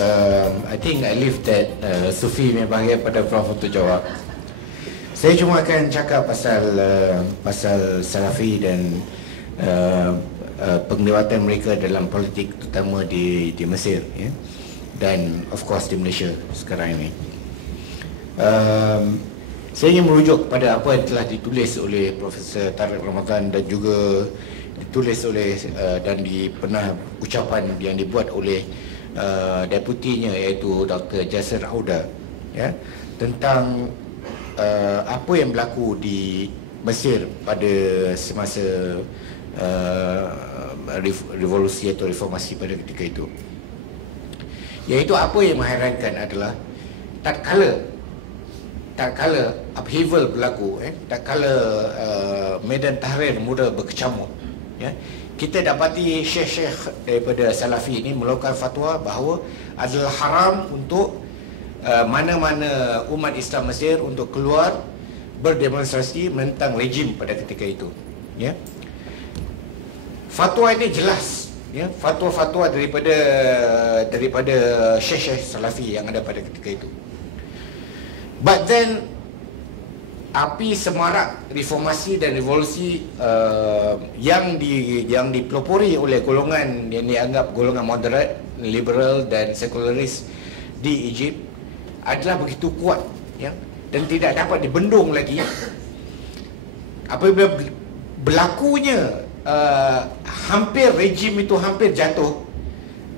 I think I leave that Sufi punya bahagian pada Prof untuk jawab. Saya cuma akan cakap pasal Salafi dan penglibatan mereka dalam politik, terutama di Mesir, ya, dan of course di Malaysia sekarang ini. Saya ingin merujuk kepada apa yang telah ditulis oleh Profesor Tariq Ramadan dan juga ditulis oleh dan pernah ucapan yang dibuat oleh deputinya, iaitu Dr. Jasir Auda, ya, tentang apa yang berlaku di Mesir pada semasa revolusi atau reformasi pada ketika itu. Iaitu apa yang mengherankan adalah tak kala upheaval berlaku, tak kala Medan Tahrir mula berkecamuk, ya, kita dapati syekh-syekh daripada Salafi ini melakukan fatwa bahawa adalah haram untuk mana-mana umat Islam Mesir untuk keluar berdemonstrasi menentang rejim pada ketika itu, ya. Fatwa ini jelas, ya, fatwa-fatwa daripada syekh-syekh Salafi yang ada pada ketika itu. But then api semarak reformasi dan revolusi yang dipelopori oleh golongan yang dianggap golongan moderat, liberal dan sekularis di Egypt adalah begitu kuat, ya, dan tidak dapat dibendung lagi. Apabila berlakunya hampir rejim itu hampir jatuh,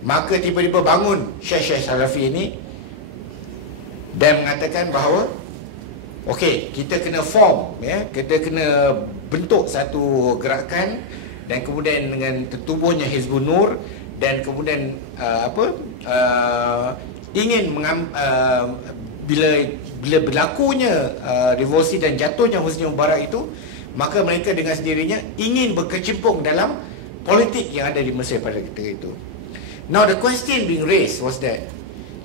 maka tiba-tiba bangun syekh-syekh Salafi ini dan mengatakan bahawa okey, kita kena form, ya, kita kena bentuk satu gerakan, dan kemudian dengan tertubuhnya Hizbun Nur, dan kemudian ingin bila berlakunya revolusi dan jatuhnya Husni Mubarak itu, maka mereka dengan sendirinya ingin berkecimpung dalam politik yang ada di Mesir pada ketika itu. Now the question being raised was that,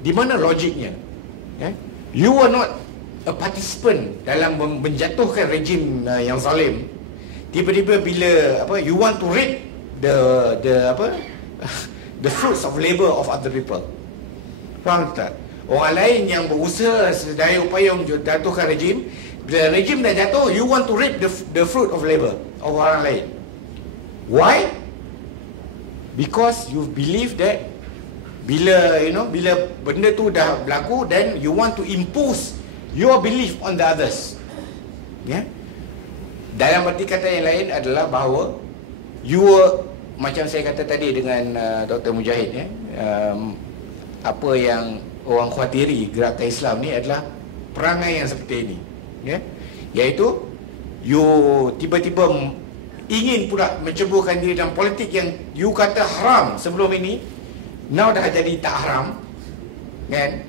di mana logiknya? Ya? You were not a participant dalam menjatuhkan rejim yang zalim. Tiba-tiba bila you want to reap the fruits of labor of other people. Faham tak? Orang lain yang berusaha sedaya upaya untuk jatuhkan rejim, bila rejim dah jatuh, you want to reap the fruit of labor of orang lain. Why? Because you believe that bila benda tu dah berlaku, then you want to impose your belief on the others, ya. Dalam arti kata yang lain adalah bahawa you were, macam saya kata tadi dengan Dr. Mujahid, ya, apa yang orang khawatiri gerakan Islam ni adalah perangai yang seperti ini, ya, iaitu you tiba-tiba ingin pula menceburkan diri dalam politik yang you kata haram sebelum ini, now dah jadi tak haram, kan?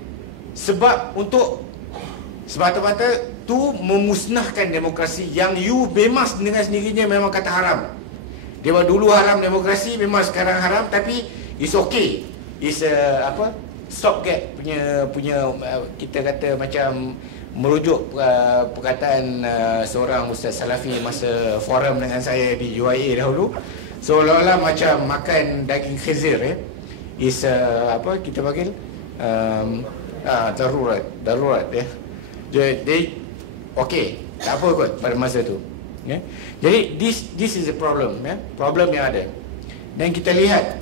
Sebab untuk semata-mata tu memusnahkan demokrasi yang you memang dengan sendirinya memang kata haram. Dia dulu haram demokrasi, memang sekarang haram, tapi it's okay, it's stopgap punya kita kata, macam merujuk perkataan seorang Ustaz Salafi masa forum dengan saya di UIA dahulu, seolah-olah macam makan daging khizir, ya. Is kita panggil darurat, ya. Jadi okey, tak apa kot pada masa tu, ya. Jadi this is a problem, ya, problem yang ada. Dan kita lihat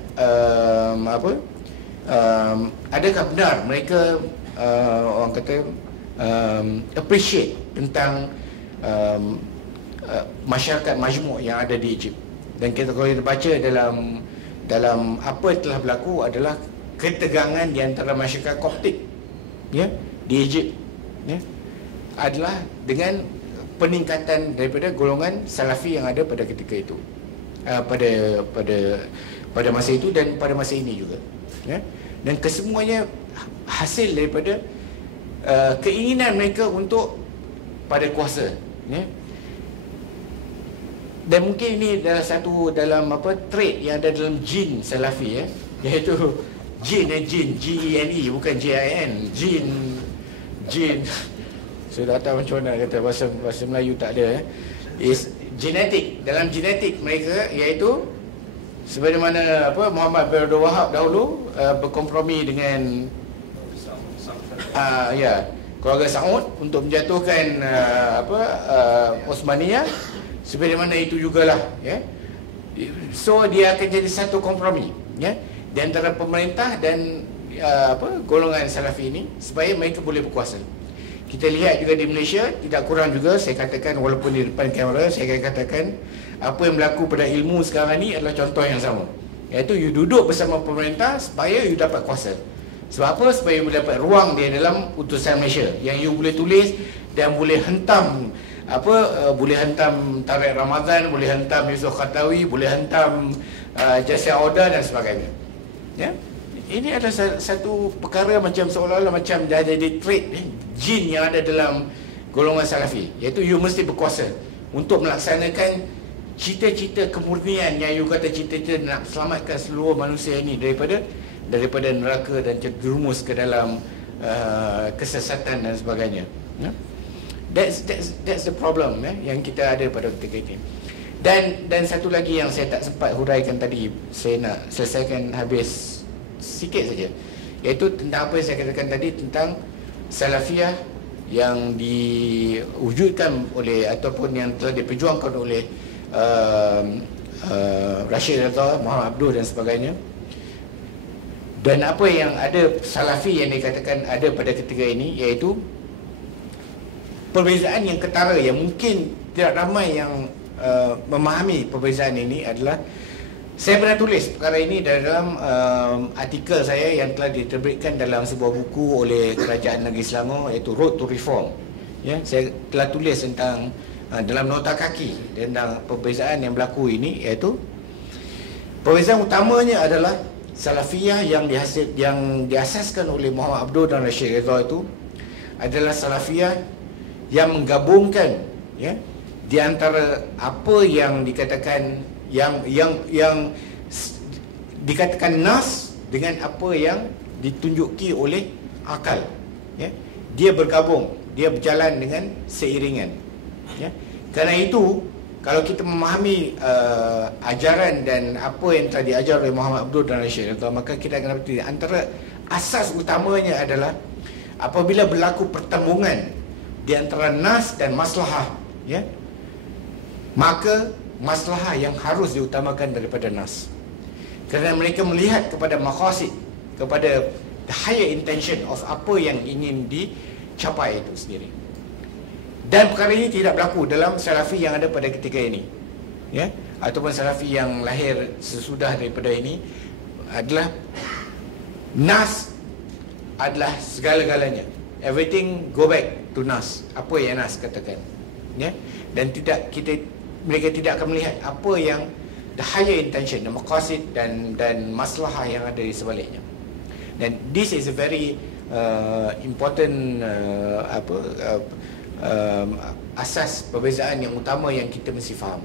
adakah benar mereka orang kata appreciate tentang masyarakat majmuk yang ada di Egypt. Dan kita kalau kita baca dalam apa yang telah berlaku adalah ketegangan di antara masyarakat Koptik, ya, di Egypt, ya, adalah dengan peningkatan daripada golongan Salafi yang ada pada ketika itu, pada masa itu dan pada masa ini juga, ya. Dan kesemuanya hasil daripada keinginan mereka untuk pada kuasa, ya. Dan mungkin ini adalah satu dalam trait yang ada dalam jin Salafi, ya, iaitu jin, G-E-N-E, bukan J-I-N, jin. Saya tak tahu macam mana kata bahasa Melayu, tak ada, is genetik. Dalam genetik mereka, iaitu seperti mana Muhammad bin Abdul Wahab dahulu berkompromi dengan keluarga Saud untuk menjatuhkan Osmaniyah, seperti mana itu jugalah, ya. So dia akan jadi satu kompromi, ya, di antara pemerintah dan golongan Salafi ini supaya mereka boleh berkuasa. Kita lihat juga di Malaysia, tidak kurang juga saya katakan, walaupun di depan kamera saya akan katakan apa yang berlaku pada ilmu sekarang ni adalah contoh yang sama, iaitu you duduk bersama pemerintah supaya you dapat kuasa. Sebab apa? Supaya you dapat ruang di dalam putusan Malaysia yang you boleh tulis dan boleh hentam boleh hentam Tariq Ramadan, boleh hentam Yusof Khartawi, boleh hentam Jasir Auda dan sebagainya, ya. Ini adalah satu perkara macam seolah-olah macam dah jadi trait jin yang ada dalam golongan Salafi, iaitu you mesti berkuasa untuk melaksanakan cita-cita kemurnian yang you kata cita-cita nak selamatkan seluruh manusia ini daripada neraka dan terjerumus ke dalam kesesatan dan sebagainya, ya? That's the problem, ya, yang kita ada pada ketika ini. Dan satu lagi yang saya tak sempat huraikan tadi, saya nak selesaikan habis sikit saja, iaitu tentang apa yang saya katakan tadi tentang Salafiyah yang diwujudkan oleh ataupun yang telah diperjuangkan oleh Rashid Ridha, Muhammad Abduh dan sebagainya. Dan apa yang ada Salafi yang dikatakan ada pada ketika ini, iaitu perbezaan yang ketara yang mungkin tidak ramai yang memahami perbezaan ini adalah, saya pernah tulis perkara ini dalam artikel saya yang telah diterbitkan dalam sebuah buku oleh Kerajaan Negeri Selangor, iaitu Road to Reform, ya. Saya telah tulis tentang dalam nota kaki tentang perbezaan yang berlaku ini, iaitu perbezaan utamanya adalah Salafiyah yang diasaskan oleh Muhammad Abduh dan Rashid Ridha itu adalah Salafiyah yang menggabungkan, ya, di antara apa yang dikatakan yang dikatakan nas dengan apa yang ditunjuki oleh akal, ya. Dia bergabung, dia berjalan dengan seiringan, ya. Kerana itu kalau kita memahami ajaran dan apa yang telah diajar oleh Muhammad Abduh dan Rashid Ridha, maka kita akan dapat antara asas utamanya adalah apabila berlaku pertembungan di antara nas dan maslahah, ya, maka maslahah yang harus diutamakan daripada nas, kerana mereka melihat kepada maqasid, kepada the higher intention of apa yang ingin dicapai itu sendiri. Dan perkara ini tidak berlaku dalam Salafi yang ada pada ketika ini, ya, ataupun Salafi yang lahir sesudah daripada ini adalah Nas adalah segala-galanya. Everything go back to Nas. Apa yang Nas katakan, ya? Dan mereka tidak akan melihat apa yang the higher intention, the maqasid dan maslahah yang ada di sebaliknya. Dan this is a very important asas perbezaan yang utama yang kita mesti faham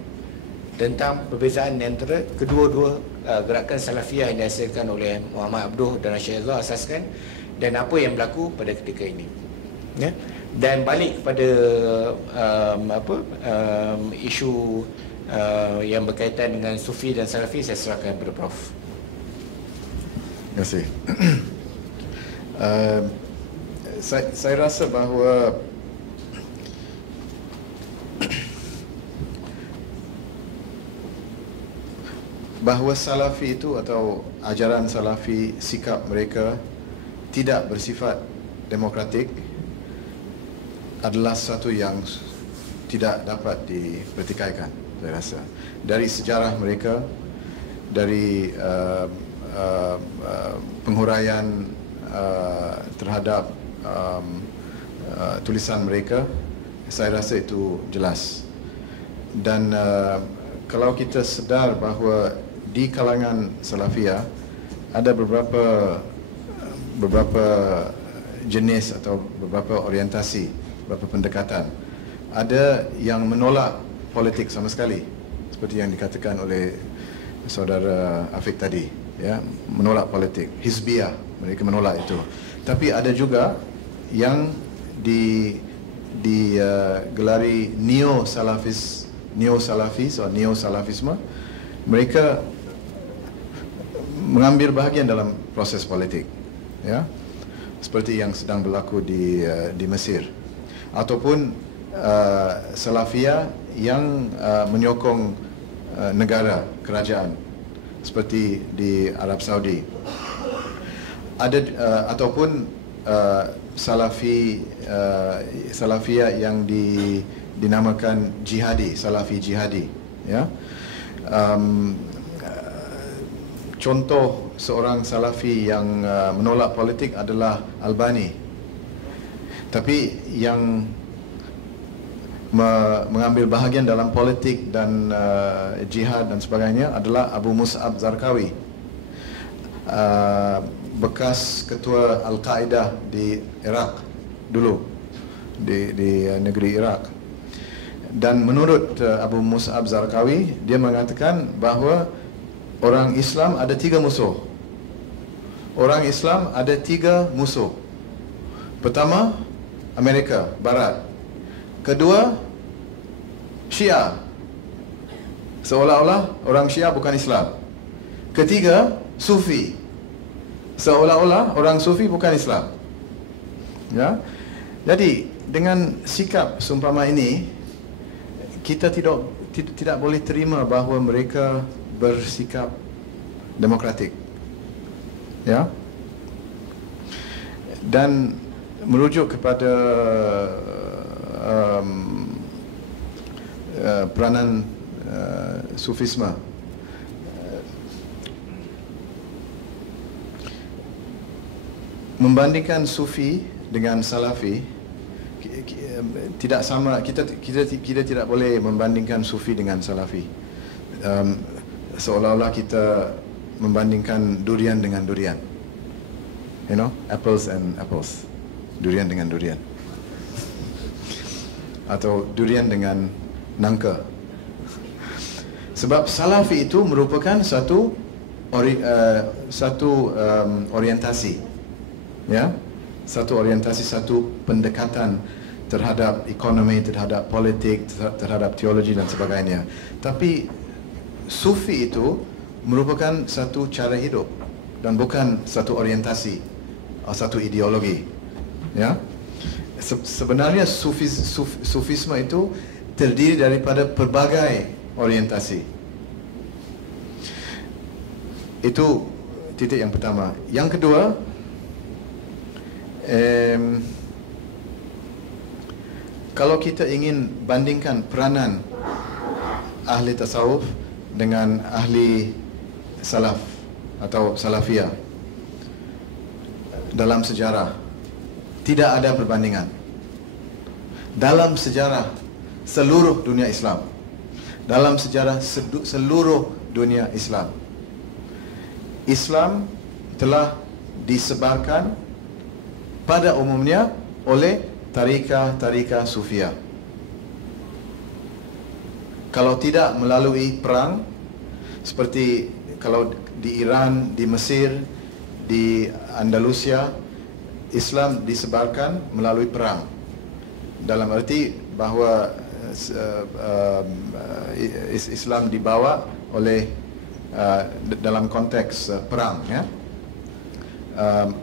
tentang perbezaan antara kedua-dua gerakan Salafiyah yang dihasilkan oleh Muhammad Abduh dan Rashid Ridha asaskan, dan apa yang berlaku pada ketika ini, ya. Dan balik kepada isu yang berkaitan dengan Sufi dan Salafi, saya serahkan kepada Prof. Terima kasih. Saya rasa bahawa Salafi itu atau ajaran Salafi, sikap mereka tidak bersifat demokratik adalah satu yang tidak dapat dipertikaikan, saya rasa. Dari sejarah mereka, dari penghuraian terhadap tulisan mereka, saya rasa itu jelas. Dan kalau kita sedar bahawa di kalangan Salafiyah ada beberapa jenis atau beberapa orientasi, beberapa pendekatan. Ada yang menolak politik sama sekali, seperti yang dikatakan oleh saudara Afiq tadi, ya, menolak politik, hizbiyah, mereka menolak itu. Tapi ada juga yang digelari neo-salafisme. Mereka mengambil bahagian dalam proses politik, ya, seperti yang sedang berlaku di Mesir, ataupun Salafiyah yang menyokong negara kerajaan seperti di Arab Saudi, ada ataupun Salafiyah yang dinamakan jihadi, Salafi jihadi, ya. Contoh seorang Salafi yang menolak politik adalah Albani. Tapi yang mengambil bahagian dalam politik dan jihad dan sebagainya adalah Abu Mus'ab Zarqawi, bekas ketua Al-Qaeda di Iraq dulu, di negeri Iraq. Dan menurut Abu Mus'ab Zarqawi, dia mengatakan bahawa orang Islam ada 3 musuh. Orang Islam ada 3 musuh. Pertama, Amerika Barat. Kedua, Syiah. Seolah-olah orang Syiah bukan Islam. Ketiga, Sufi. Seolah-olah orang Sufi bukan Islam. Ya. Jadi, dengan sikap seumpama ini, kita tidak boleh terima bahawa mereka bersikap demokratik, ya. Dan merujuk kepada peranan Sufisme, membandingkan Sufi dengan Salafi tidak sama. Kita tidak boleh membandingkan Sufi dengan Salafi. Seolah-olah kita membandingkan durian dengan durian. You know, apples and apples. Durian dengan durian. Atau durian dengan nangka. Sebab Salafi itu merupakan satu orientasi, ya, satu orientasi, satu pendekatan terhadap ekonomi, terhadap politik, terhadap teologi dan sebagainya. Tapi Sufi itu merupakan satu cara hidup dan bukan satu orientasi atau satu ideologi, ya. Sebenarnya Sufisme itu terdiri daripada pelbagai orientasi. Itu titik yang pertama. Yang kedua, kalau kita ingin bandingkan peranan ahli tasawuf dengan ahli salaf atau salafiyah dalam sejarah, tidak ada perbandingan. Dalam sejarah seluruh dunia Islam, dalam sejarah seluruh dunia Islam, Islam telah disebarkan pada umumnya oleh tarikah Sufiyah. Kalau tidak melalui perang, seperti kalau di Iran, di Mesir, di Andalusia, Islam disebarkan melalui perang. Dalam arti bahawa Islam dibawa oleh dalam konteks perang, ya.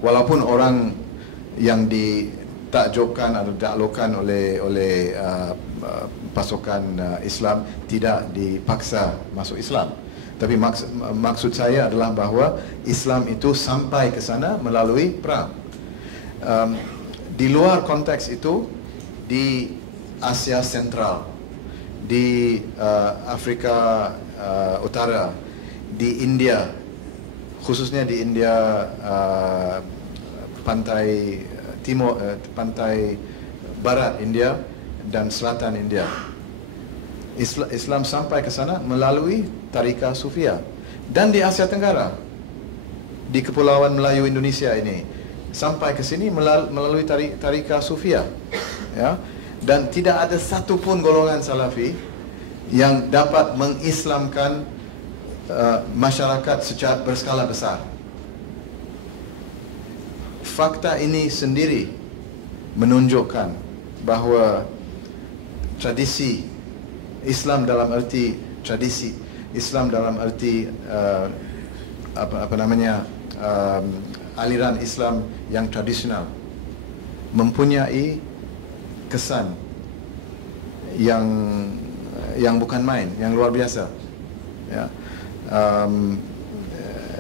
Walaupun orang yang ditakjubkan atau ditaklukan oleh pasukan Islam tidak dipaksa masuk Islam. Tapi maksud saya adalah bahawa Islam itu sampai ke sana melalui perang. Di luar konteks itu, di Asia Sentral, di Afrika Utara, di India, khususnya di India, pantai timur, pantai barat India dan selatan India, Islam sampai ke sana melalui tarikah Sufiyah. Dan di Asia Tenggara, di Kepulauan Melayu Indonesia ini, sampai ke sini melalui tarikah Sufiyah, ya. Dan tidak ada satu pun golongan Salafi yang dapat mengislamkan masyarakat secara berskala besar. Fakta ini sendiri menunjukkan bahawa tradisi Islam dalam arti tradisi Islam dalam arti aliran Islam yang tradisional mempunyai kesan yang bukan main, yang luar biasa. Ya.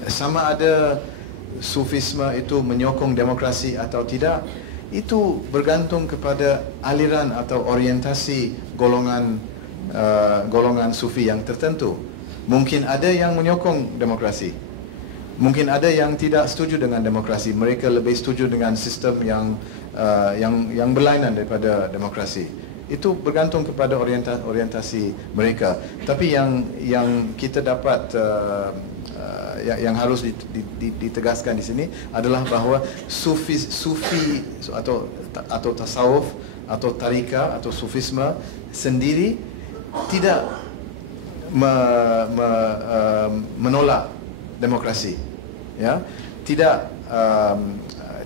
Sama ada Sufisme itu menyokong demokrasi atau tidak, itu bergantung kepada aliran atau orientasi golongan Sufi yang tertentu. Mungkin ada yang menyokong demokrasi, mungkin ada yang tidak setuju dengan demokrasi. Mereka lebih setuju dengan sistem yang berlainan daripada demokrasi. Itu bergantung kepada orientasi mereka. Tapi yang kita dapat yang harus ditegaskan di sini adalah bahawa sufi atau tasawuf atau tarika atau sufisme sendiri tidak menolak demokrasi, ya, tidak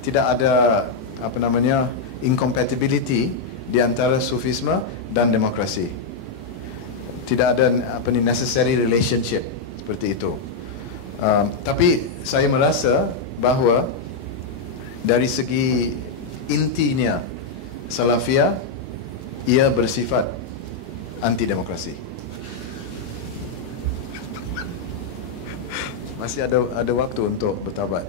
ada incompatibility di antara sufisme dan demokrasi. Tidak ada necessary relationship seperti itu. Tapi saya merasa bahawa dari segi intinya Salafiyah ia bersifat anti demokrasi. Masih ada waktu untuk bertabat.